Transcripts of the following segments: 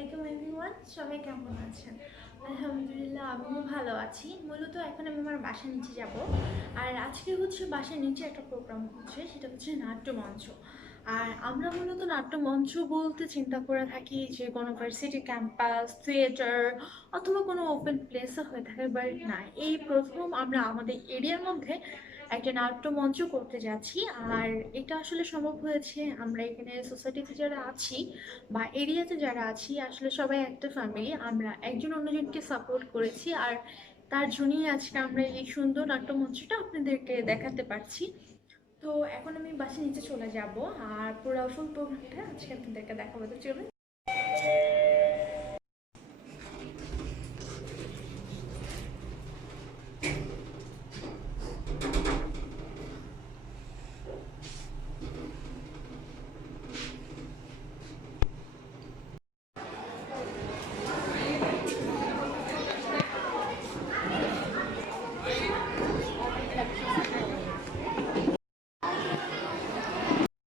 আসসালামাইকুম এভরিওয়ান, সবাই কেমন আছেন? আলহামদুলিল্লাহ, আমিও ভালো আছি। মূলত এখন আমি আমার বাসার নিচে যাব। আর আজকে হচ্ছে বাসার নিচে একটা প্রোগ্রাম হচ্ছে, সেটা হচ্ছে নাট্যমঞ্চ। আর আমরা মূলত নাট্যমঞ্চ বলতে চিন্তা করে থাকি যে কোনো ভার্সিটি ক্যাম্পাস, থিয়েটার অথবা কোনো ওপেন প্লেসে হয়ে থাকে, বাট না, এই প্রথম আমরা আমাদের এরিয়ার মধ্যে একটা নাট্যমঞ্চ করতে যাচ্ছি। আর এটা আসলে সম্ভব হয়েছে, আমরা এখানে সোসাইটিতে যারা আছি বা এরিয়াতে যারা আছি আসলে সবাই একটা ফ্যামিলি, আমরা একজন অন্যজনকে সাপোর্ট করেছি। আর তার জন্যই আজকে আমরা এই সুন্দর নাট্যমঞ্চটা আপনাদেরকে দেখাতে পারছি। তো এখন আমি বাসে নিচে চলে যাব, আর পুরো ফুল প্রোগ্রামটা আজকে আপনাদেরকে দেখাবো। তো চলুন।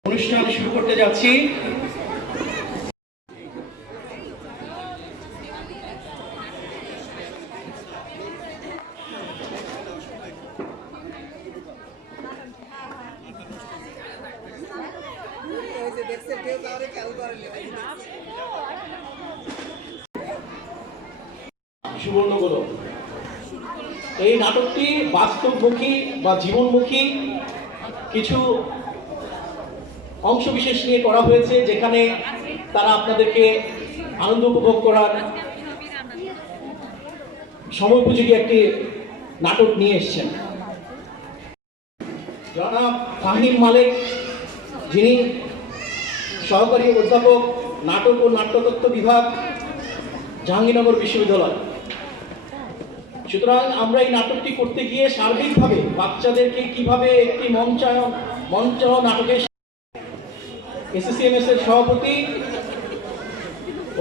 অনুষ্ঠান শুরু করতে যাচ্ছি। সুবর্ণগুলো এই নাটকটি বাস্তবমুখী বা জীবনমুখী কিছু অংশ বিশেষ নিয়ে করা হয়েছে, যেখানে তারা আপনাদেরকে আনন্দ উপভোগ করার সময়োপযোগী একটি নাটক নিয়ে এসেছেন। জনাব ফাহিম মালিক, যিনি সহকারী অধ্যাপক, নাটক ও নাট্যতত্ত্ব বিভাগ, জাহাঙ্গীরনগর বিশ্ববিদ্যালয়। সুতরাং আমরা এই নাটকটি করতে গিয়ে সার্বিকভাবে বাচ্চাদেরকে কিভাবে একটি মঞ্চ নাটকের এসএসসিএমএস এর সভাপতি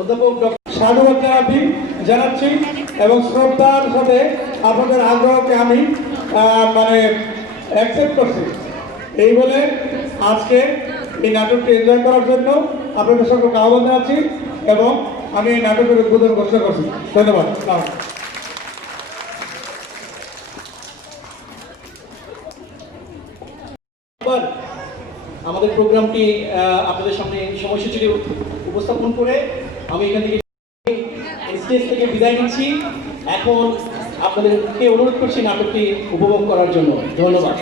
অধ্যাপক সাধুবাদ জানাচ্ছি এবং শ্রদ্ধার সাথে আপনাদের আগ্রহকে আমি অ্যাকসেপ্ট করছি। এই বলে আজকে এই নাটকটি এনজয় করার জন্য আপনাদের সকলকে আহ্বান জানাচ্ছি এবং আমি এই নাটকের উদ্বোধন ঘোষণা করছি। ধন্যবাদ। আমাদের প্রোগ্রামটি আপনাদের সামনে সময়সূচিটি উপস্থাপন করে আমি এখান থেকে স্টেজ থেকে বিদায় নিচ্ছি। এখন আপনাদেরকে অনুরোধ করছি নাটকটি উপভোগ করার জন্য। ধন্যবাদ।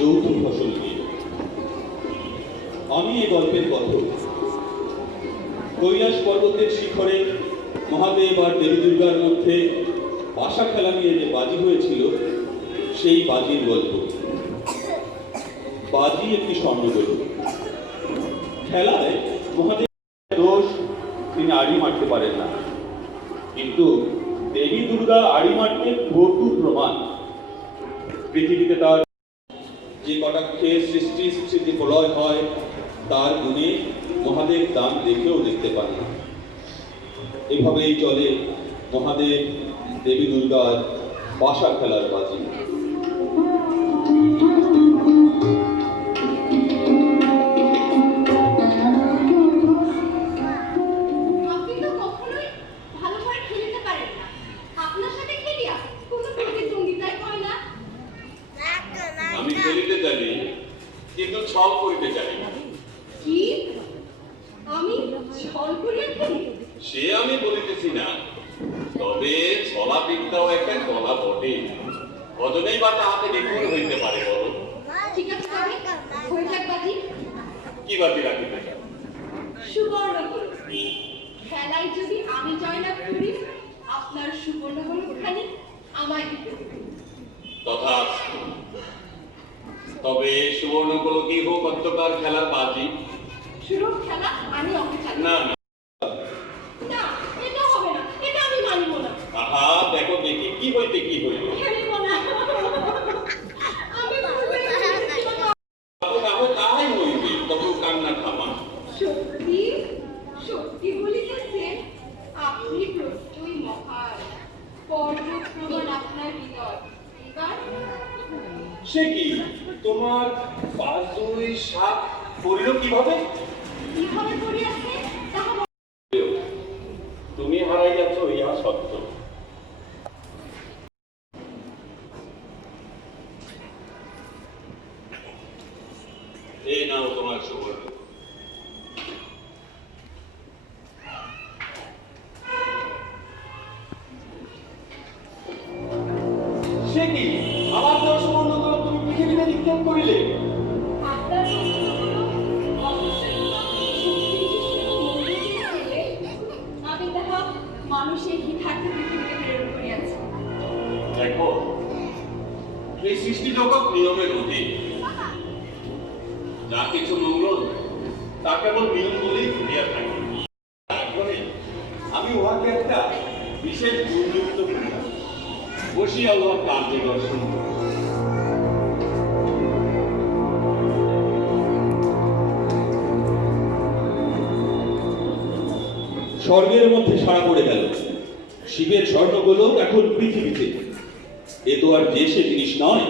যৌথ ফসল নিয়ে আমি এই গল্পের কথক। কৈলাস পর্বতের শিখরে মহাদেব আর দেবী দুর্গার মধ্যে পাশা খেলা নিয়ে যে বাজি হয়েছিল, সেই বাজির গল্প। বাজি একটি স্বর্ণগরু। খেলায় মহাদেব দোষ, তিনি আড়ি মারতে পারেন না, কিন্তু দেবী দুর্গা আড়ি মারতে প্রচুর প্রমাণ। পৃথিবীতে তার যে কটাক্ষে সৃষ্টি স্থিতি প্রলয় হয়, তার গুণে মহাদেব দান দেখেও দেখতে পান না। এভাবেই চলে মহাদেব দেবী দুর্গার পাশা খেলার বাজি। আমি খেলিতে জানি, কিন্তু ছল করিতে জানি না। কি? আমি ছল করিয়া খেলি? সে আমি বলিতেছি না, তবে ছলা বিদ্যাও একটা কলা বটে। কজনেই বা তাহাতে নিপুণ হইতে পারে বলো। ঠিক আছে, তবে হয়ে যাক বাজি। কি বাজি রাখিতে চাও? সুবর্ণ হলুদ। খেলায় যদি আমি জয়লাভ করি, আপনার সুবর্ণ হলুদ খালি কতকার খেলার বাজি। শুরু খেলা আমি ওকে খেলা না না, না, এটা হবে না, এটা আমি মানবো না। আহা দেখো দেখি কি হইতে কি হইল। খেলবো না। আমি ভুলে গেছি বাবা। তাহলে তাই হইবে, তবু কান্না থামা। সত্যি সত্যি বলিতেছেন, আপনি প্রত্যয় মহান, পর্বত প্রমাণ আপনার হৃদয়। এবার সে কি তোমার 5 2 7 পড়িল কিভাবে? কিভাবে করিয়াছে তাহা তুমি হারাই যাচ্ছ ইহা সত্য। এই নাও তোমার সুবর্ণ। সে কি আমার দেওয়া সুবর্ণগুলো তুমি পৃথিবীতে নিক্ষেপ করিলে? আপনার বন্ধুগুলো অবশ্যই শক্তিবিশিষ্ট মন্দিরে ছিলে, আমি তাহা মানুষের হিতার্থে পৃথিবীতে প্রেরণ করিয়াছি। দেখো, এই সৃষ্টি জগৎ নিয়মের অধীন। যা কিছু মঙ্গল তা কেবল নিয়ম বলেই ঘটিয়া থাকে। তারপরে আমি উহাকে একটা বিশেষ গুণযুক্ত করিয়া বসিয়া উহার কার্য দর্শন করি। স্বর্গের মধ্যে সারা পড়ে গেল। শিবের স্বর্ণগুলো এখন পৃথিবীতে। এ তো আর যে সে জিনিস নয়,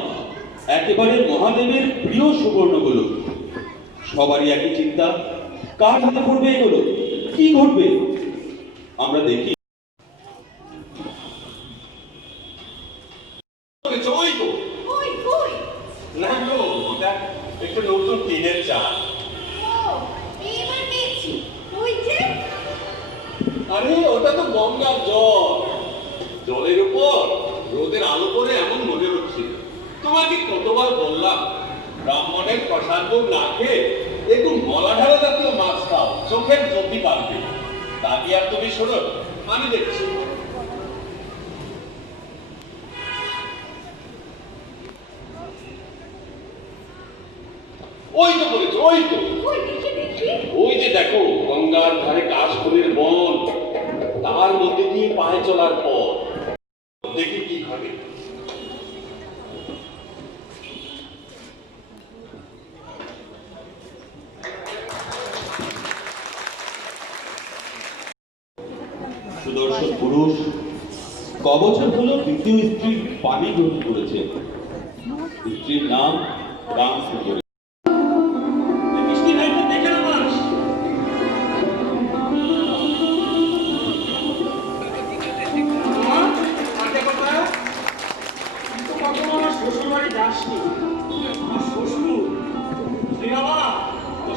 একেবারে মহাদেবের প্রিয় সুবর্ণগুলো। সবারই একই চিন্তা, কার হাতে পড়বে এগুলো, কি ঘটবে? আমরা দেখি ওই তো, কই কই? না গো, ওটা একটু নতুন টিনের চাল। ও, এবার পেয়েছি। ওই যে আরে ওটা তো গঙ্গার জল। জলের উপর রোদের আলো পড়ে এমন মনে হচ্ছিল। তোমাকে কতবার বললাম ব্রাহ্মণের প্রসাদ ভোগ না খেয়ে একটু মলাঢালা জাতীয় মাছ খাও, চোখের জ্যোতি পারবে। তা কি আর তুমি শোনো? আমি দেখছি। ওই তো বলেছো, ওই তো, কই দেখি দেখি। ওই যে দেখো গঙ্গার ধারে কাশফুলের বন, তার মধ্যে দিয়ে পায়ে চলার পথ। দেখি কি ঘটে। সুদর্শন পুরুষ কবছর হলো দ্বিতীয় স্ত্রীর পানি গ্রহণ করেছে। স্ত্রীর নাম রাম সুন্দরী। শ্বশুরবাড়ি যাসনি। আমার শ্বশুর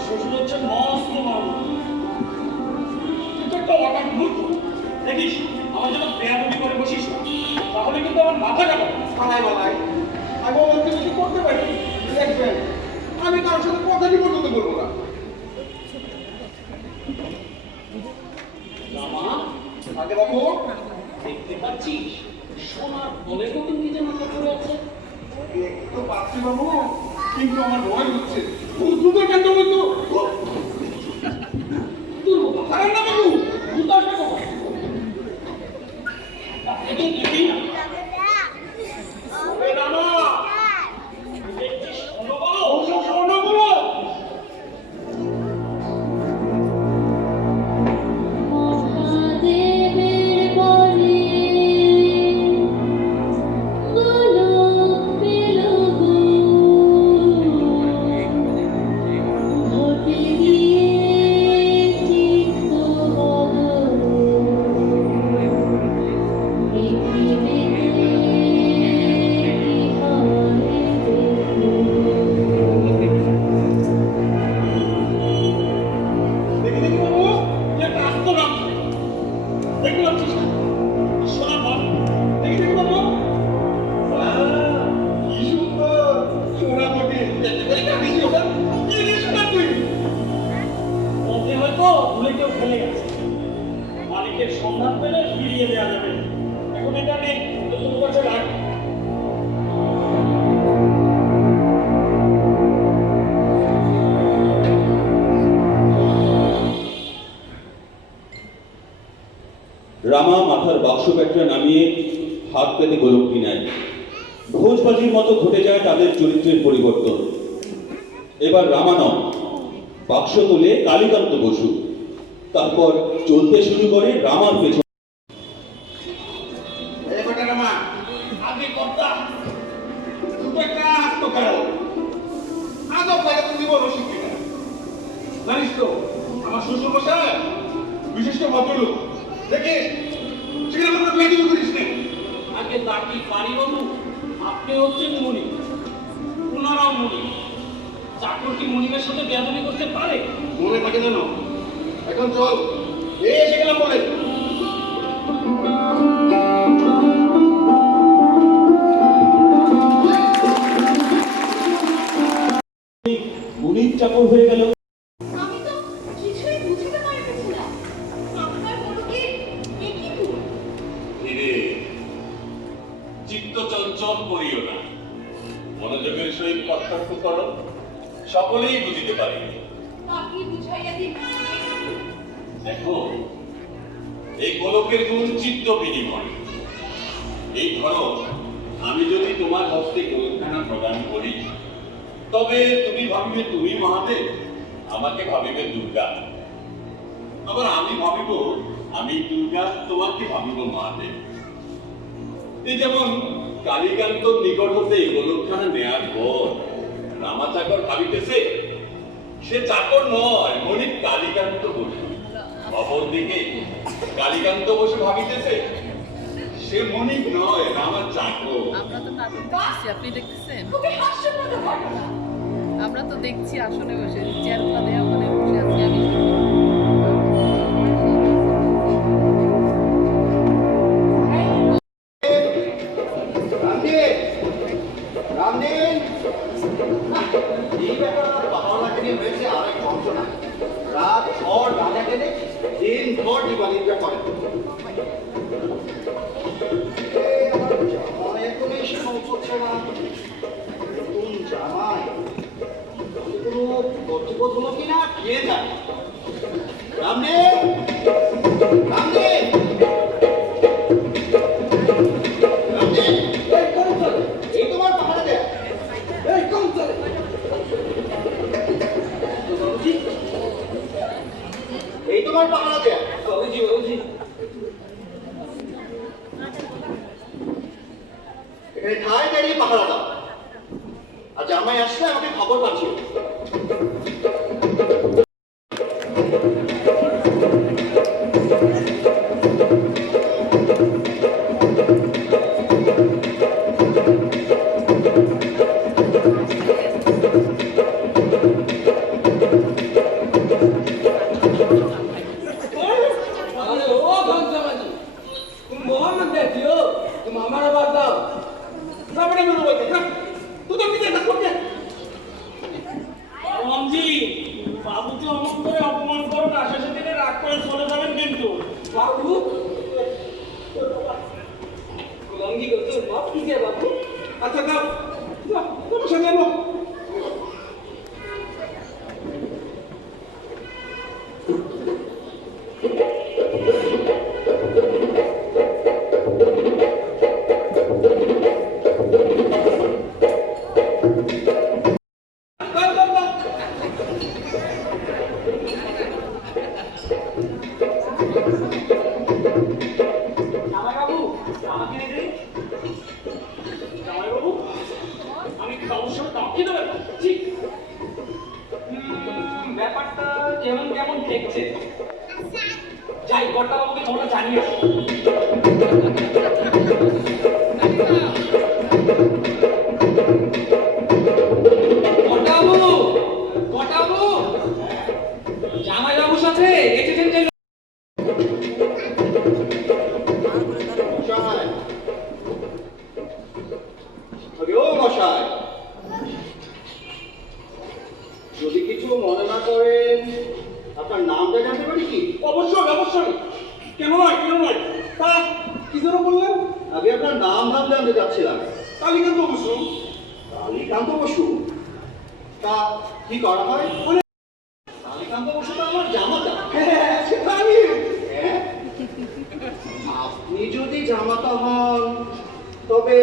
শ্বশুর হচ্ছে মস্ত বাবু। কিন্তু একটা অবাক মূর্খ। দেখিস আমার জন্য বেয়াদবি করে বসিস না, তাহলে কিন্তু আমার মাথা কাটা। থানায় বালায় আমি ওদেরকে কিছু করতে পারি। দেখবেন আমি কারোর সাথে কথাটি পর্যন্ত বলবো না। জামা আগে বাবু দেখতে পাচ্ছিস সোনার বলে তো তুমি যে মাথা পড়ে আছে। দেখতে তো পাচ্ছি বাবু, কিন্তু আমার ভয় হচ্ছে। দ্রুত কেন বলতো আরে না বাবু, জুতো আসবে কখন? মহাদেবের বলে গোলক পেল গো, ঘটে গিয়ে চিত্ত বদল, পৃথিবীতে ইহারে দেখো। দেখি দেখি বাবু, একটা আত্মরাম দেখতে পাচ্ছিস না? সোনা বল, দেখি দেখি বাবু। কি সুন্দর সোনা বটে। দেখি ওটা কি রে সোনা তুই? ওকে হয়তো ভুলে কেউ ফেলে গেছে। মালিকের সন্ধান পেলে ফিরিয়ে দেওয়া যাবে। এখন এটা নেই, তো তোর কাছে রাখ। রামা মাথার বাক্স প্যাটরা নামিয়ে হাত পেতে গোলকটি নেয়। ভোজবাজির মতো ঘটে যায় তাদের চরিত্রের পরিবর্তন। এবার রামা নয়, বাক্স তুলে কালীকান্ত বসু, তারপর চলতে শুরু করে রামার পেছনে। এই বেটা রামা, আগে কর্তা, তুমি একটা আত্মকারক। আদব লাগে তুমি বলো শিখবি না। জানিস তো, আমার শ্বশুর মশাই বিশিষ্ট ভদ্রলোক। দেখিস, সেখানে কোনো বেদিও করিস না। আগে তাকি পারি বাবু, আপনি হচ্ছেন মুনি, ওনারাও মুনি। চাকর কি মুনিমের সাথে বেয়াদবি করতে পারে? মনে থাকে জানো? এখন চল, এই এসে গেলাম বলে। মুনির চাকর হয়ে গেল। আমি তো কিছুই বুঝতে পারতেছি না। আপনার বড় কি এ কি ভুল? ধীরে, চিত্ত চঞ্চল করিও না, মনোযোগের সহিত কর্তব্য করো, সকলেই বুঝিতে পারিবে। আপনি বুঝাইয়া দিন। দেখো, এই গোলকের গুণ চিত্ত বিনিময়। এই ধরো, আমি যদি তোমার হস্তে গোলকখানা প্রদান করি, তবে তুমি ভাবিবে তুমি মহাদেব, আমাকে ভাবিবে দুর্গা। আবার আমি ভাবিব আমি দুর্গা, তোমাকে ভাবিব মহাদেব। এই যেমন কালীকান্ত নিকট হতে এই গোলকখানা নেয়ার পর রামা চাকর ভাবিতেছে সে চাকর নয়, মনিক কালীকান্ত বসু। অপরদিকে কালীকান্ত বসু ভাবিতেছে সে মনিক নয়, রামার চাকর। আমরা তো নাটক দেখতেছি, আপনি দেখতেছেন? খুবই হাস্যকর ঘটনা। আমরা তো দেখছি আসলে বসে, চেয়ারগুলো দেওয়া ওখানে বসে আছি আমি। রামদেব, রামদেব, এই ব্যাপার বাবাকে নিয়ে হয়েছে আরেক যন্ত্রণা। রাত ঝড় গাঁজা গেলে দিন ভর দিবানিদ্রা করে। জামাই একদমই সে পৌঁছচ্ছে না। নতুন জামাই কোনো কর্তব্য হলো কিনা কে জানে। রামদেব, রামদেব, এই তোমার পাহাড়ে দেয়া, এই কম চলে। এই তোমার পাহাড়ে দেয়া, বাবুজি, বাবুজি। এখানে ঠায় দাঁড়িয়ে পাহারা দাও, আর জামাই আসলে আমাকে খবর পাঠিও। বাবুকে অমন করে অপমান করো না, শেষের দিনে রাগ করে চলে যাবেন কিন্তু। বাবু গোলামগি করতে বাপ কি কে বাবু? আচ্ছা দাও, তোমার সঙ্গে এলো। জামাইবাবু, আমাকে নিয়ে দিন। জামাইবাবু, আমি কি সমস্যা আমাকে দেবেন? ঠিক ব্যাপারটা কেমন কেমন দেখছে। যাই কর্তা বাবুকে তোমরা জানিয়ে আসো। কর্তাবাবু, কর্তাবাবু, জামাইবাবুর সাথে এসেছেন যে মশাই, ও মশাই, যদি কিছু মনে না করেন আপনার নামটা জানতে পারি কি? অবশ্যই অবশ্যই, কেন নয় কেন নয়। তা কি যেন বললেন? আগে আপনার নাম জানতে চাচ্ছিলাম। কালীকান্ত বসু। কালীকান্ত বসু? তা কি করা হয়? কালীকান্ত বসু তো আমার জামাতা। হ্যাঁ, সেটা আমি। হ্যাঁ, আপনি যদি জামাতা হন তবে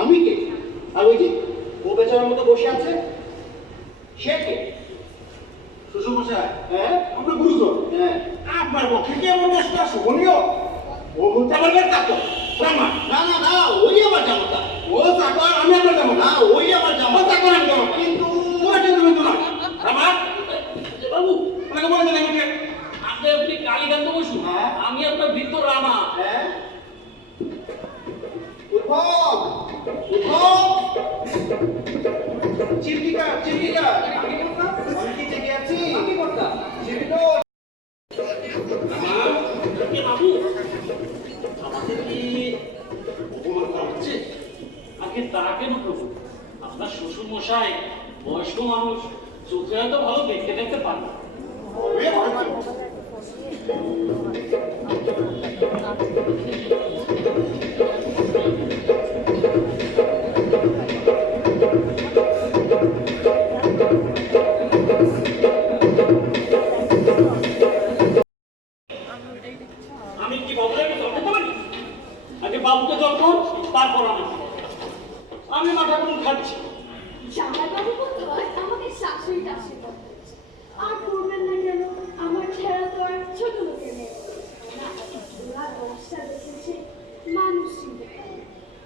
আমি কে? আর ওই যে ও বেচারার মতো বসে আছে সে কে? শ্বশুর মশাই, হ্যাঁ আমরা গুরুজন। হ্যাঁ আপনার পক্ষে কি এমন কাজটা শোভনীয়? ও হতে পারবে চাকর, আমার। না না না ওই আমার জামাতা। ও চাকর, আমি আপনার যাবো না না। ওই আমার ও জামাতা। চাকর আমি যাবো, কিন্তু কিন্তু না। আমার বাবু আপনাকে বলে দেন আমাকে। আপনি কালীকান্ত বসু, হ্যাঁ। আমি আপনার বৃদ্ধ রামা। হ্যাঁ উদ্ভব উদ্ভব চিমটিকা চিমটিকা আমি করতাম আমি কি জেগে আছি আমি করতাম চিমটিকা বাবু আমাকে কি অপমান করা হচ্ছে? আগে তা কেন প্রভু? আপনার শ্বশুর মশাই বয়স্ক মানুষ, চোখে হয়তো ভালো দেখতে দেখতে পান না। আমি কি বাবুকে জল দিতে পারি? আগে বাবুকে জল খান, তারপর আমি মাথা কোন খাচ্ছি। জামাইবাবু বলতে হয় আমাকে শাশুড়ি টাশুড়ি করতে হচ্ছে। আর করবেন না কেন? আমার ছেঁড়া তো আর ছোট লোকের মেয়ে না। ওরা 10টা দেখেছে মানুষ চিনতে পারে,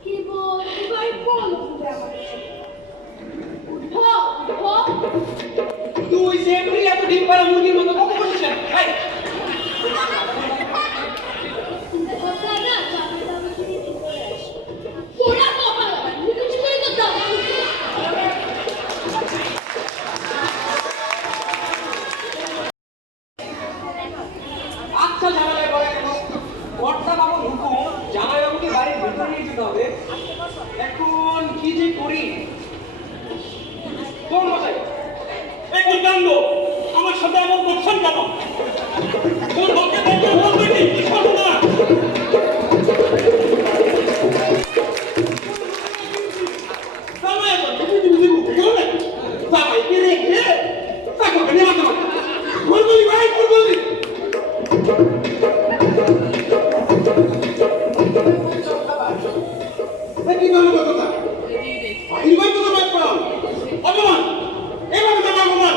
কেবল এবার বল পুরে আমাদের উঠো উঠো। তুই সেমরি এত ডিম পাড়া মুরগির মতো কত করছিস কেন? এই, ওটা না জামাইবাবুকে নিয়ে ভিতরে আসো। তোরা কপাল আবার লুকোচুরি করে তো দাও। আচ্ছা ঝামেলায় পড়ে গেল। কর্তা বাবুর হুকুম জামাইবাবুকে বাড়ির ভিতরে নিয়ে যেতে হবে। এখন কি যে করি? কোন মশাই? একটু কাণ্ড, আমার সাথে এমন করছেন কেন? তোর লোকে দেখে বলবে কি? কি ঘটনা? জামাই করতে তুই বুঝি মুখে গেল নাকি? জামাইকে রেখে চাকরকে নিয়ে মাথা মাথা। ভুল বলি ভাই, ভুল বলি। কি বলবো কথা? ভাই তো তোমার পাও। অপমান, এভাবে তোমার অপমান।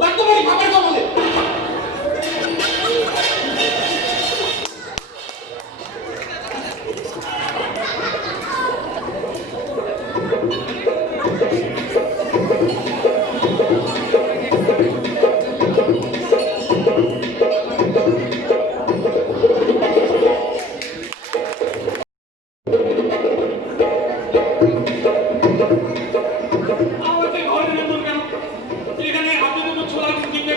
লাগতে পারি খাবার খাবলে। আমাকে ঘরে নেবেন কেন? এখানে হাতে দুটো ছোলা রুটিতে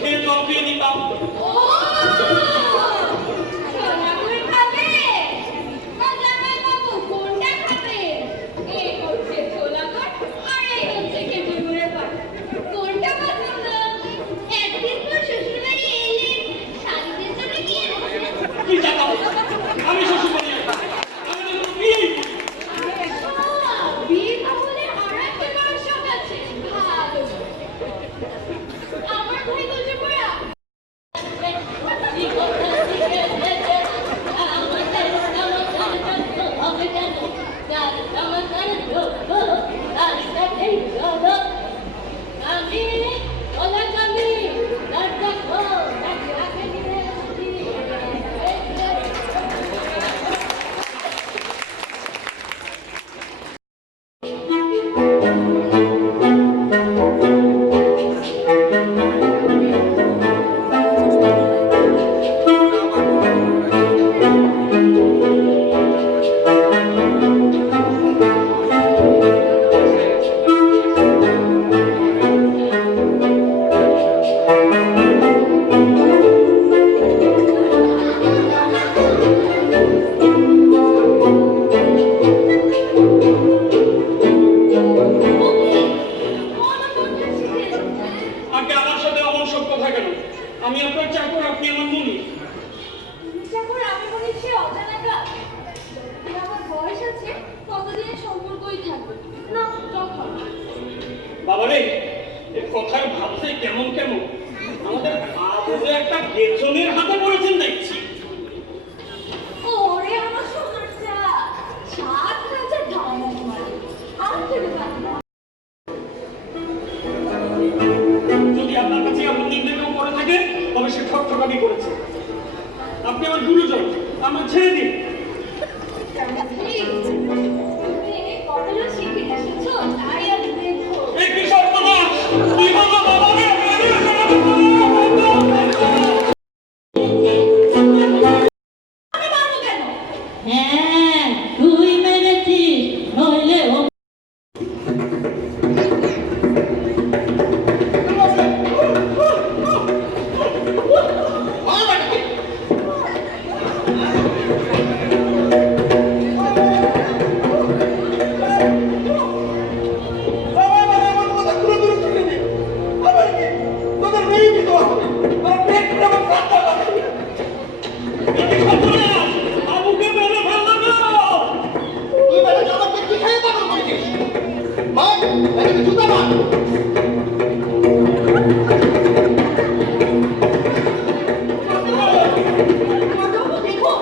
খেয়ে জল খেয়ে নিতাম। ও সোনামুড়ি খাবে না জামাইবাবু কোনটা খাবে? এই হচ্ছে ছোলা ভাত আর এই হচ্ছে খেজুর গুড়ের ভাত। কোনটা পছন্দ? একদিন তো শ্বশুরবাড়ি এলে শাড়িদের জন্য কি এনেছে? কি চাকা? আমি শ্বশুর বাড়ি আসি। আমি তো বিয়েই করি। বিয়ে বলে আর একটা বড় শখ আছে। ভালো। আমার ভাই বলছে পড়া আগে আমার সাথে অমন সব কথা কেন? আমি আপনার চাকর, আপনি আমার মুনি। চাকর আমি বলেছি অজানা কাজ। যতদিন আমার বয়স আছে ততদিনের সম্পর্কই থাকবে না তখন। বাবারে, এই কথার ভাবছে কেমন কেমন? আমাদের আবু একটা বেচনের হাতে পড়েছেন দেখছি। আমার ছেড়ে দিন। কতটা শিখে এসেছো তাই আর দেখো এই কি সর্বনাশ! কি হলো বাবা রে? হ্যাঁ তুই মেরেছিস নইলে ও আবুকে মেরে ফেললো না। তুই বেটা আমাকে কি খেয়ে পাগল করেছিস? মার, এটাকে জুতা মার। দেখো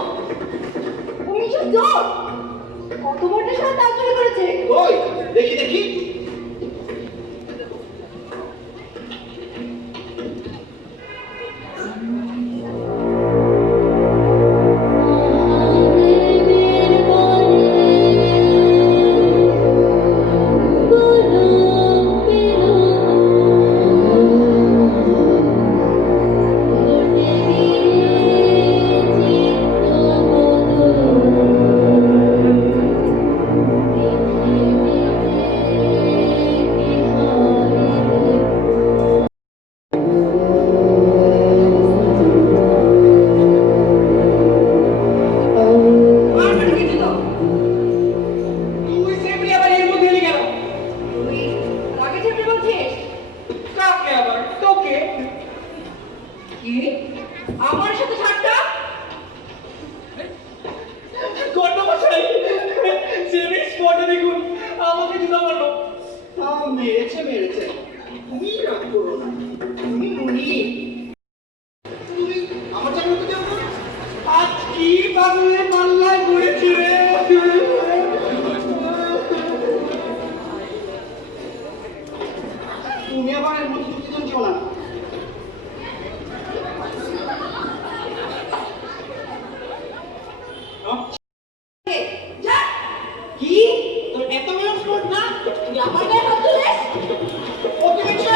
উনি সব জোর কত বড় সাথে তাড়াতাড়ি করেছে ওই দেখি দেখি তুই সেমরি আবার এর মধ্যে এলি কেন? তুই আমাকে ছেড়ে বলছিস কাকে আবার? তোকে। কি আমার সাথে ঠাট্টা কর্ণমশাই, সেমরি স্পটে দেখুন, আমাকে জুতা মারলো। মেরেছে মেরেছে তুমি রাগ করো না তুমি মুনি তুমি আমার চাকরি তো দেবো না আজ কি পাগলের পাল্লায় পড়েছি রে? তুমি আবার এর মধ্যে দুজন কেউ না যা কি? তোর এত বড় স্পট না? তুই আমার গায়ে হাত তুলিস ওকে দেখছে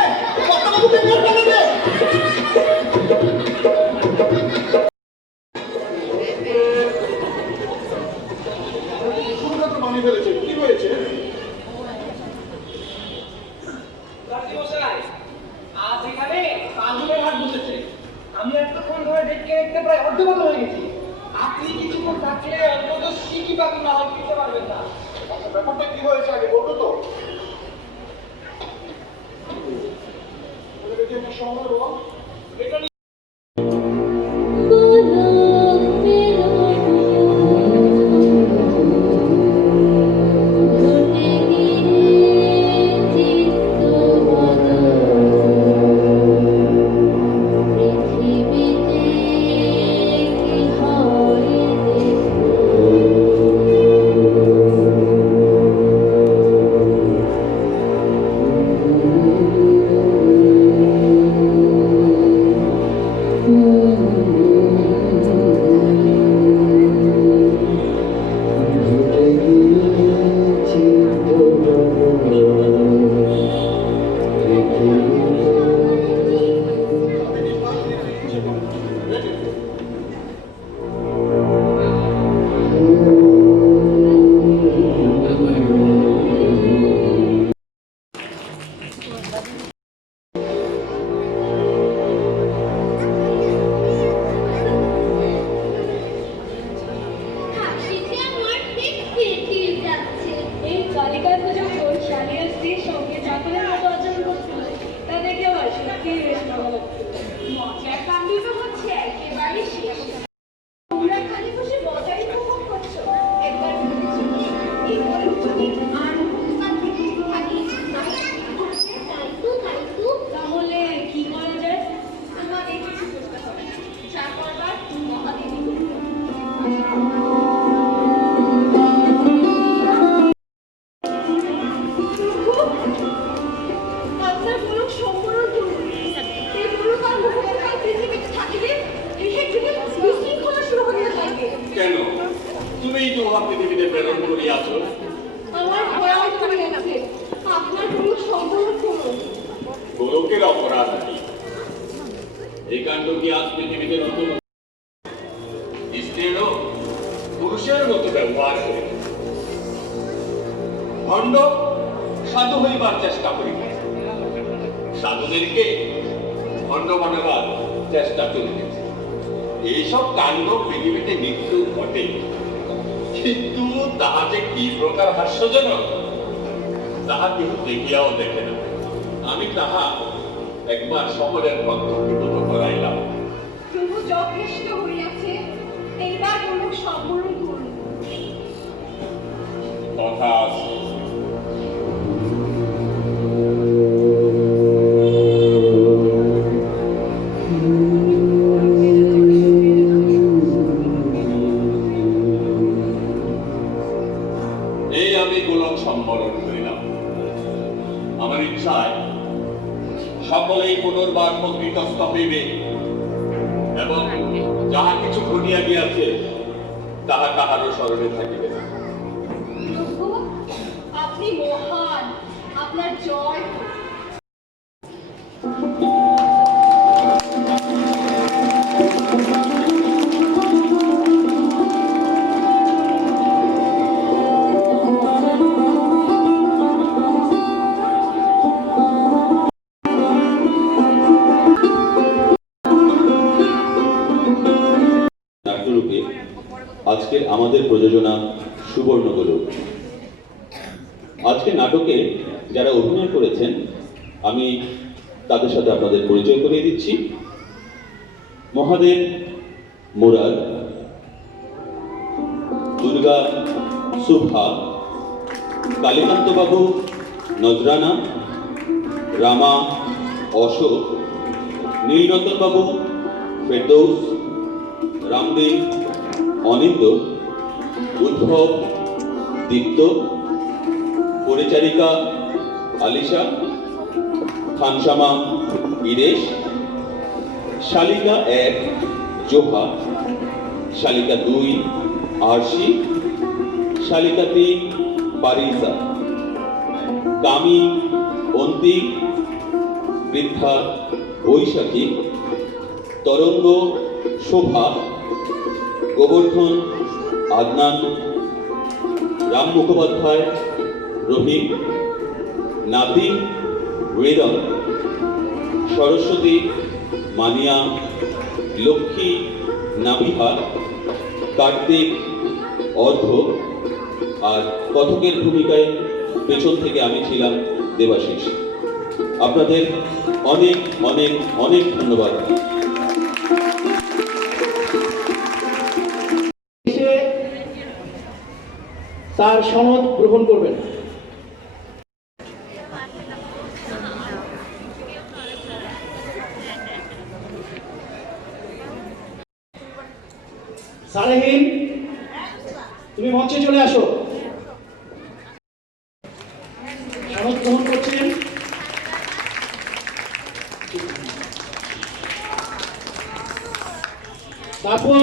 কথা বলতে বের করে দে শুরুটা তো বানিয়ে ফেলেছে কি হয়েছে মশাই, আজ এখানে পাঁচজনের হাট বসেছে। আমি এতক্ষণ ধরে দেখতে দেখতে প্রায় অর্ধপাগল হয়ে গেছি। আপনি কিছুক্ষণ থাকলে অন্তত শিখি পাগল না হয় ফিরতে পারবেন না। আচ্ছা ব্যাপারটা কি হয়েছে আগে বলতো তো ওদের যে একটা সময় বল এটা নিজেই যে উহা পৃথিবীতে প্রেরণ করিয়াছ। আমার ভয় করে গেছে, আপনার কোনো সম্পর্ক করুন। গোলকের অপরাধ কি? এই কাণ্ড কি আজ পৃথিবীতে নতুন? স্ত্রীরও পুরুষের মতো ব্যবহার করে ভণ্ড সাধু হইবার চেষ্টা করিব, সাধুদেরকে ভণ্ড বানাবার চেষ্টা করিব। এইসব কাণ্ড পৃথিবীতে মৃত্যু ঘটে, কিন্তু তাহা যে কি প্রকার হাস্যজনক তাহা কেউ দেখিয়াও দেখে না। আমি তাহা একবার সকলের পক্ষভূত করাইলাম। প্রভু যথেষ্ট হইয়াছে, এইবার কোনো সম্পূর্ণ করুন। তথা এই আমি গোলক সম্বরণ করিলাম। আমার ইচ্ছায় সকলেই পুনর্বার প্রকৃতস্থ হইবে এবং যাহা কিছু ঘটিয়া গিয়াছে তাহা কাহারও স্মরণে থাকিবে না। প্রভু, আপনি মহান, আপনার জয় হোক। নাট্যরূপে আজকের আমাদের প্রযোজনা সুবর্ণ গোলক। আজকে নাটকে যারা অভিনয় করেছেন আমি তাদের সাথে আপনাদের পরিচয় করিয়ে দিচ্ছি। মহাদেব মুরাদ, দুর্গা সুভা, কালীকান্ত বাবু নজরানা, রামা অশোক, নীলরতন বাবু ফেরদৌস, রামদেব অনিন্দ, উদ্ভব দীপ্ত, পরিচারিকা আলিশা, খানসামা ইরেশ, শালিকা 1 জোহা, শালিকা 2 আরশি, শালিকা 3 পারিসা, কামি অন্তিক, বৃদ্ধা বৈশাখী, তরঙ্গ শোভা, গোবর্ধন আদনান, রাম মুখোপাধ্যায় রহিম, নাভিন হৃদয়, সরস্বতী মানিয়া, লক্ষ্মী নাবিহা, কার্তিক অর্ধ, আর কথকের ভূমিকায় পেছন থেকে আমি ছিলাম দেবাশিস। আপনাদের অনেক অনেক অনেক ধন্যবাদ। তার সনদ গ্রহণ করবেন। সালেহীন, তুমি মঞ্চে চলে আসো। সনদ গ্রহণ করছেন তারপর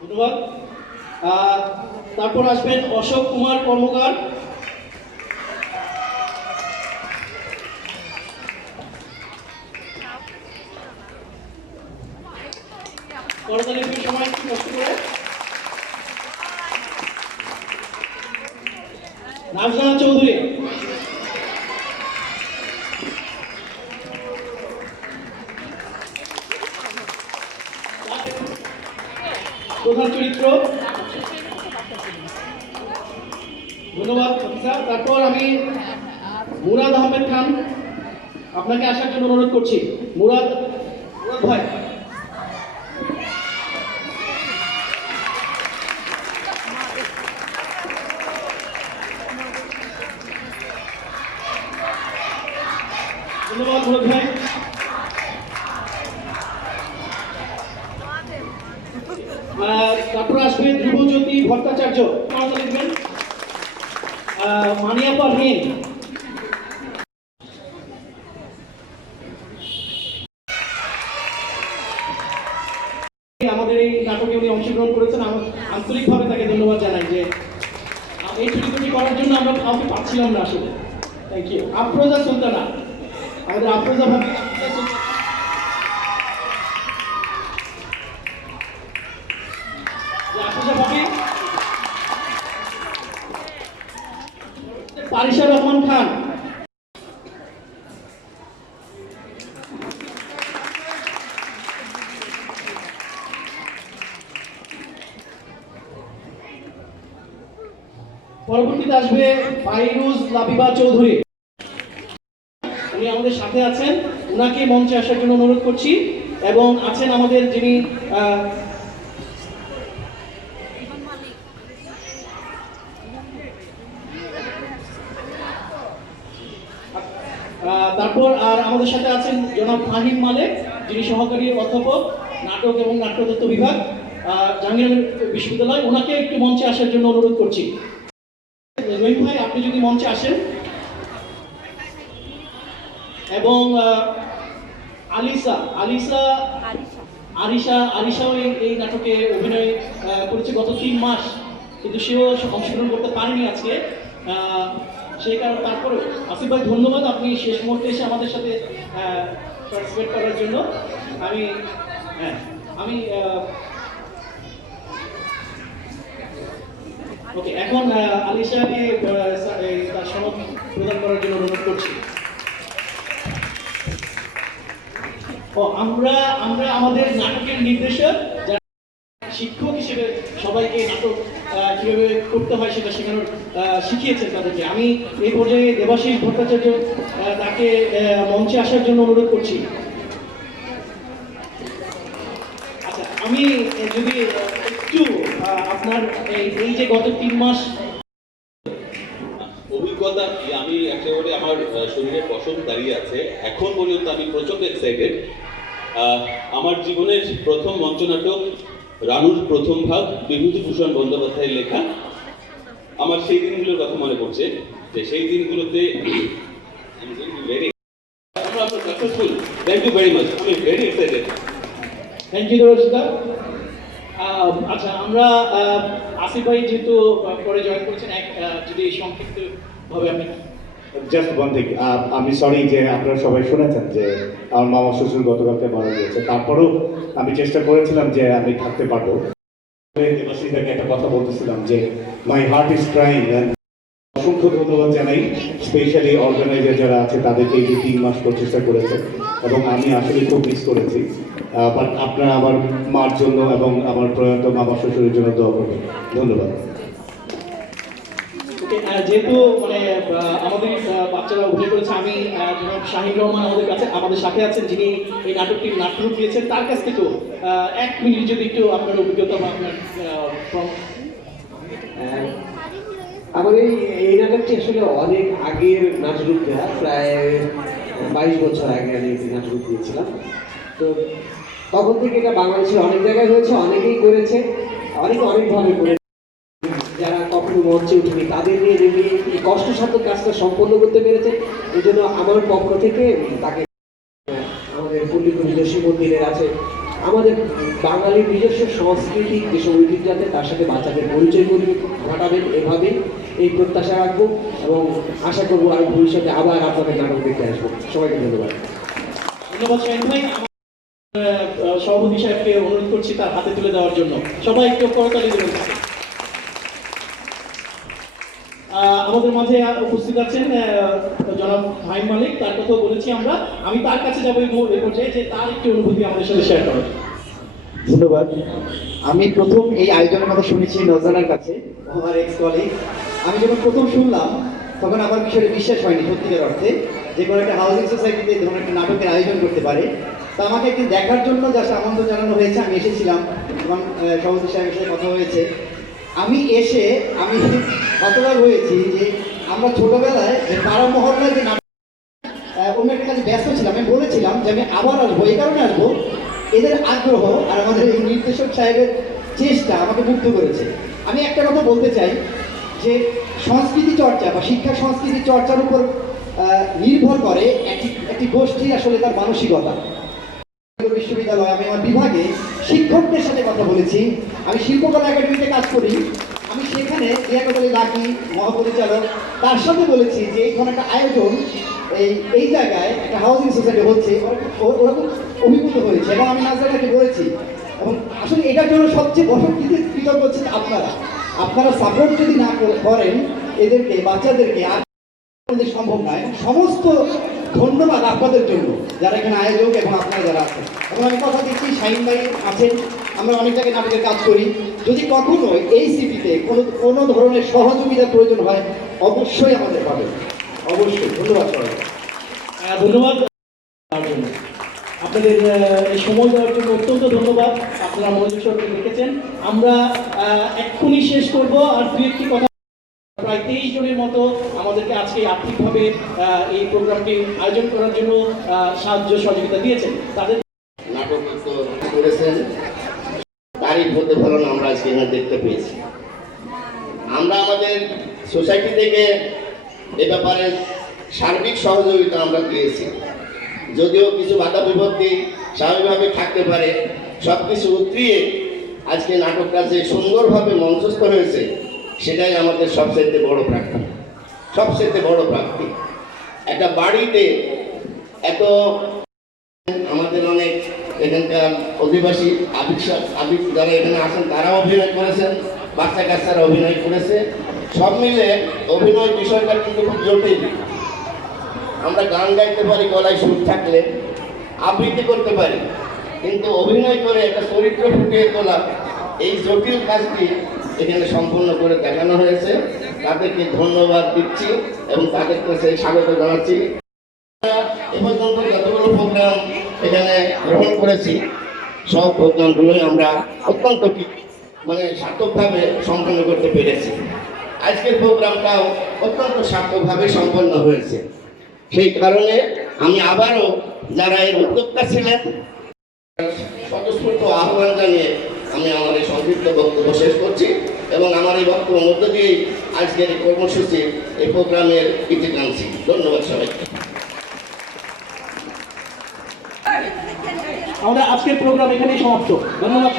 ধন্যবাদ। তারপর আসবেন অশোক কুমার কর্মকার, করতালি দিয়ে সময় একটু কষ্ট করে। নাজরানা চৌধুরী, প্রধান চরিত্র। ধন্যবাদ অফিসার। তারপর আমি মুরাদ আহমেদ খান, আপনাকে আসার জন্য অনুরোধ করছি। মুরাদ ভাই, ধন্যবাদ মুরাদ ভাই। তারপর আসবে ধ্রুবজ্যোতি ভট্টাচার্য, লিখবেন। মানিয়া পারভিন। আমাদের এই নাটকে উনি অংশগ্রহণ করেছেন, আমি আন্তরিকভাবে তাকে ধন্যবাদ জানাই যে এই চরিত্রটি করার জন্য আমরা কাউকে পাচ্ছিলাম না আসলে। Thank you. আফরোজা সুলতানা, আমাদের আফরোজা ভাবি। আফরোজা ভাবি, পারিশা রহমান খান, পরবর্তীতে আসবে ফাইরুজ লাবিবা চৌধুরী, উনি আমাদের সাথে আছেন, উনাকে মঞ্চে আসার জন্য অনুরোধ করছি। এবং আছেন আমাদের যিনি তারপর আর আমাদের সাথে আছেন জনাব ফাহিম মালেক, যিনি সহকারী অধ্যাপক নাটক এবং নাট্যতত্ত্ব বিভাগ, জাহাঙ্গীরনগর বিশ্ববিদ্যালয়। ওনাকে একটু মঞ্চে আসার জন্য অনুরোধ করছি। রহিম ভাই, আপনি যদি মঞ্চে আসেন। এবং আরিশাও এই নাটকে অভিনয় করেছে গত 3 মাস, কিন্তু সেও অংশগ্রহণ করতে পারেনি আজকে। সেই কারণে তারপরে আসিফ ভাই ধন্যবাদ, আপনি শেষ মুহূর্তে এসে আমাদের সাথে পার্টিসিপেট করার জন্য। আমি ওকে, এখন আলিশাকে তার সনদ প্রদান করার জন্য অনুরোধ করছি। আমরা আমাদের নাটকের নির্দেশক, যারা শিক্ষক হিসেবে সবাইকে নাটক কিভাবে করতে হয় সেটা শেখানোর শিখিয়েছেন তাদেরকে। আমি এই পর্যায়ে দেবাশিস ভট্টাচার্য তাকে মঞ্চে আসার জন্য অনুরোধ করছি। আচ্ছা, আমি যদি একটু আপনার এই যে গত 3 মাস অভিজ্ঞতা কি, আমি একেবারে আমার শরীরে পশম দাঁড়িয়ে আছে। এখন পর্যন্ত আমি প্রচন্ড এক্সাইটেড। আমার জীবনের প্রথম মঞ্চনাটক রানুর প্রথম ভাগ, বিভূতিভূষণ বন্দ্যোপাধ্যায়ের লেখা। আমার সেই দিনগুলোর কথা মনে পড়ছে, যে সেই দিনগুলোতে successful. Thank you very much, আমি very excited. Thank you Roshda. আচ্ছা, আমরা আসিফ ভাই যেহেতু পরে জয়েন করেছেন, যদি সংক্ষিপ্ত ভাবে আপনি। জাস্ট ওয়ান থিং, আমি সরি যে আপনারা সবাই শুনেছেন যে আমার মামা শ্বশুর গতকালকে মারা গিয়েছে। তারপরেও আমি চেষ্টা করেছিলাম যে আমি থাকতে পারবো। দেবাশিসদাকে একটা কথা বলতেছিলাম যে মাই হার্ট ইজ ক্রাইং। অসংখ্য ধন্যবাদ জানাই স্পেশালি অর্গানাইজার যারা আছে তাদেরকে এই যে 3 মাস প্রচেষ্টা করেছে, এবং আমি আসলে খুব মিস করেছি। বাট আপনারা আমার মার জন্য এবং আমার প্রয়াত মামা শ্বশুরের জন্য দোয়া করবেন। ধন্যবাদ। যেহেতু মানে আমাদের বাচ্চারা অভিনয় করেছে, আমি জনাব শাহিন রহমান আমাদের সাথে আছেন, যিনি এই নাটকটির নাট্যরূপ দিয়েছেন, তার কাছ থেকেও 1 মিনিট যদি একটু আপনার অভিজ্ঞতা বা আপনার আমার এই নাটকটি আসলে অনেক আগের নাটরূপ দেওয়া, প্রায় 22 বছর আগে আমি নাটরূপ দিয়েছিলাম। তো তখন থেকে এটা বাংলাদেশের অনেক জায়গায় হয়েছে, অনেকেই করেছে, অনেকভাবে করেছে। যারা কখনো মঞ্চে উঠেনি তাদের নিয়ে যদি এই কষ্টসাধ্য কাজটা সম্পন্ন করতে পেরেছে, এই জন্য আমার পক্ষ থেকে তাকে আমাদের পল্লীকবি জসী মন্দিরের আছে, আমাদের বাঙালির নিজস্ব সাংস্কৃতিক যেসব ঐতিহ্য আছে তার সাথে বাচ্চাদের পরিচয় ঘটাবেন, এভাবেই এই প্রত্যাশা রাখবো এবং আশা করবো আর ভবিষ্যতে আবার আপনাদের নাটক দেখতে আসবো। সবাইকে ধন্যবাদ। ধন্যবাদ শাহিন ভাই। সভাপতি সাহেবকে অনুরোধ করছি তার হাতে তুলে দেওয়ার জন্য। সবাই একটু করতালি দেবেন। আমাদের মাঝে উপস্থিত আছেন জনাব ফাহিম মালিক, তার কথাও বলেছি আমরা। আমি তার কাছে যাবো এই পর্যায়ে, যে তার একটি অনুভূতি আমাদের সাথে শেয়ার করেন। ধন্যবাদ। আমি প্রথম এই আয়োজনের কথা শুনেছি নজরানার কাছে, আমার এক্স কলিগ। আমি যখন প্রথম শুনলাম তখন আমার বিষয়টা বিশ্বাস হয়নি সত্যিকার অর্থে, যে কোনো একটা হাউজিং সোসাইটিতে ধরুন একটা নাটকের আয়োজন করতে পারে। তো আমাকে একদিন দেখার জন্য জাস্ট আমন্ত্রণ জানানো হয়েছে, আমি এসেছিলাম এবং সভাপতি সাহেবের সাথে কথা হয়েছে। আমি এসে আমি হতবাক হয়েছি যে আমরা ছোটবেলায় যে পাড়া মহল্লায় যে নাটক, অন্য একটা কাজে ব্যস্ত ছিলাম। আমি বলেছিলাম যে আমি আবার আসবো, এই কারণে আসবো, এদের আগ্রহ আর আমাদের এই নির্দেশক সাহেবের চেষ্টা আমাকে মুগ্ধ করেছে। আমি একটা কথা বলতে চাই যে যে সংস্কৃতি চর্চা বা শিক্ষা সংস্কৃতি চর্চার উপর নির্ভর করে একটি একটি গোষ্ঠী আসলে তার মানসিকতা। বিশ্ববিদ্যালয় আমি আমার বিভাগে শিক্ষকদের সাথে কথা বলেছি। আমি শিল্পকলা একাডেমিতে কাজ করি, আমি সেখানে জিয়াকতলী লাকি মহাপরিচালক তার সাথে বলেছি যে এই ধরনের একটা আয়োজন এই জায়গায় একটা হাউজিং সোসাইটি হচ্ছে, ওরা খুব অভিভূত হয়েছে এবং আমি নাজরাকে বলেছি। এবং আসলে এটার জন্য সবচেয়ে বড় কৃতজ্ঞ হচ্ছে আপনারা সাপোর্ট যদি না করেন এদেরকে, বাচ্চাদেরকে, আর আমাদের সম্ভব নয়। সমস্ত ধন্যবাদ আপনাদের জন্য যারা এখানে আয়োজক এবং আপনারা যারা আছেন। এবং আমি কথা দিচ্ছি, শাহিন ভাই আছেন, আমরা অনেক জায়গায় নাটকের কাজ করি। যদি কখনো এই সিটিতে কোনো ধরনের সহযোগিতার প্রয়োজন হয় অবশ্যই আমাদের পাবেন, অবশ্যই। ধন্যবাদ সবাই। ধন্যবাদ আপনাদের এই সময় দেওয়ার জন্য অত্যন্ত ধন্যবাদ। আপনারা মনোযোগ সহকারে দেখেছেন। আমরা এক্ষুনি শেষ করব, আর দু একটি কথা। প্রায় 23 জনের মতো আমাদেরকে আজকে আর্থিকভাবে এই প্রোগ্রামটি আয়োজন করার জন্য সাহায্য সহযোগিতা দিয়েছেন। তাদের নাটক করেছেন, তারই প্রতিফলন আমরা আজকে এখানে দেখতে পেয়েছি। আমরা আমাদের সোসাইটি থেকে এ ব্যাপারে সার্বিক সহযোগিতা আমরা দিয়েছি, যদিও কিছু বাধা বিপত্তি স্বাভাবিকভাবে থাকতে পারে। সব কিছু উতরিয়ে আজকে নাটকটা যে সুন্দরভাবে মঞ্চস্থ হয়েছে সেটাই আমাদের সবচেয়ে বড় প্রাপ্তি, সবচেয়ে বড় প্রাপ্তি। একটা বাড়িতে এত আমাদের অনেক এখানকার অধিবাসী আবিক যারা এখানে আছেন তারাও অভিনয় করেছেন, বাচ্চা কাচ্চারা অভিনয় করেছে। সব মিলে অভিনয় বিষয়টা কিন্তু খুব জটিল। আমরা গান গাইতে পারি, গলায় সুর থাকলে আবৃত্তি করতে পারি, কিন্তু অভিনয় করে একটা চরিত্র ফুটিয়ে তোলা, এই জটিল কাজটি এখানে সম্পূর্ণ করে দেখানো হয়েছে। তাদেরকে ধন্যবাদ দিচ্ছি এবং তাদের কাছে স্বাগত জানাচ্ছি। এ পর্যন্ত যতগুলো প্রোগ্রাম এখানে গ্রহণ করেছি সব প্রোগ্রামগুলোই আমরা অত্যন্ত সার্থকভাবে সম্পন্ন করতে পেরেছি। আজকের প্রোগ্রামটাও অত্যন্ত সার্থকভাবে সম্পন্ন হয়েছে। সেই কারণে আমি আবারও যারা এর উদ্যোক্তা ছিলেন স্বতঃস্ফূর্ত আহ্বান জানিয়ে আমি আমার এই সংক্ষিপ্ত বক্তব্য শেষ করছি এবং আমার এই বক্তব্যের মধ্য দিয়েই আজকের এই কর্মসূচি, এই প্রোগ্রামের ইতি টানছি। ধন্যবাদ সবাইকে। আমাদের আজকের প্রোগ্রাম এখানেই সমাপ্ত। ধন্যবাদ।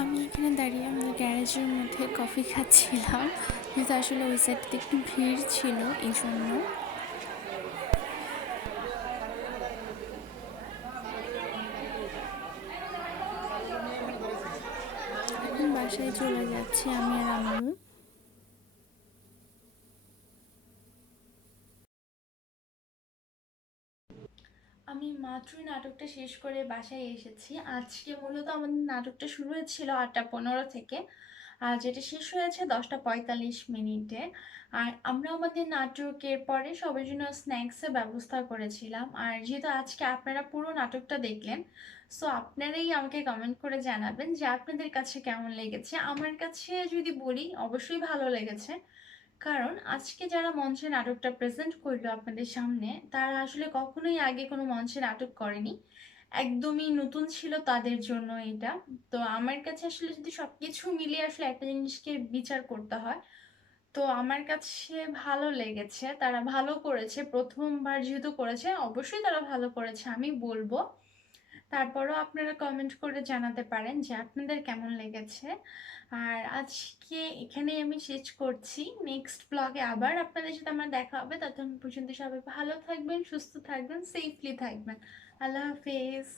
আমি এখানে দাঁড়িয়ে আমাদের গ্যারেজের মধ্যে কফি খাচ্ছিলাম, কিন্তু আসলে ওই সাইডটাতে একটু ভিড় ছিল, এই জন্য। এখন বাসায় চলে যাচ্ছি আমি আর আম্মু। আমি মাত্রই নাটকটা শেষ করে বাসায় এসেছি। আজকে মূলত আমাদের নাটকটা শুরু হয়েছিল 8:15 থেকে, আর যেটা শেষ হয়েছে 10:45 আর আমরা আমাদের নাটকের পরে সবার জন্য স্ন্যাক্সের ব্যবস্থা করেছিলাম। আর যেহেতু আজকে আপনারা পুরো নাটকটা দেখলেন, সো আপনারাই আমাকে কমেন্ট করে জানাবেন যে আপনাদের কাছে কেমন লেগেছে। আমার কাছে যদি বলি, অবশ্যই ভালো লেগেছে, কারণ আজকে যারা মঞ্চে নাটকটা প্রেজেন্ট করলো আপনাদের সামনে, তারা আসলে কখনোই আগে কোনো মঞ্চে নাটক করেনি, একদমই নতুন ছিল তাদের জন্য এটা। তো আমার কাছে আসলে যদি সবকিছু মিলিয়ে আসলে একটা জিনিসকে বিচার করতে হয়, তো আমার কাছে ভালো লেগেছে, তারা ভালো করেছে। প্রথমবার যেহেতু করেছে, অবশ্যই তারা ভালো করেছে আমি বলবো। তারপরও আপনারা কমেন্ট করে জানাতে পারেন যে আপনাদের কেমন লেগেছে। আর আজকে এখানেই আমি শেষ করছি। নেক্সট ব্লগে আবার আপনাদের সাথে আমার দেখা হবে। ততক্ষণ পর্যন্ত সবাই ভালো থাকবেন, সুস্থ থাকবেন, সেফলি থাকবেন। আল্লাহ হাফেজ।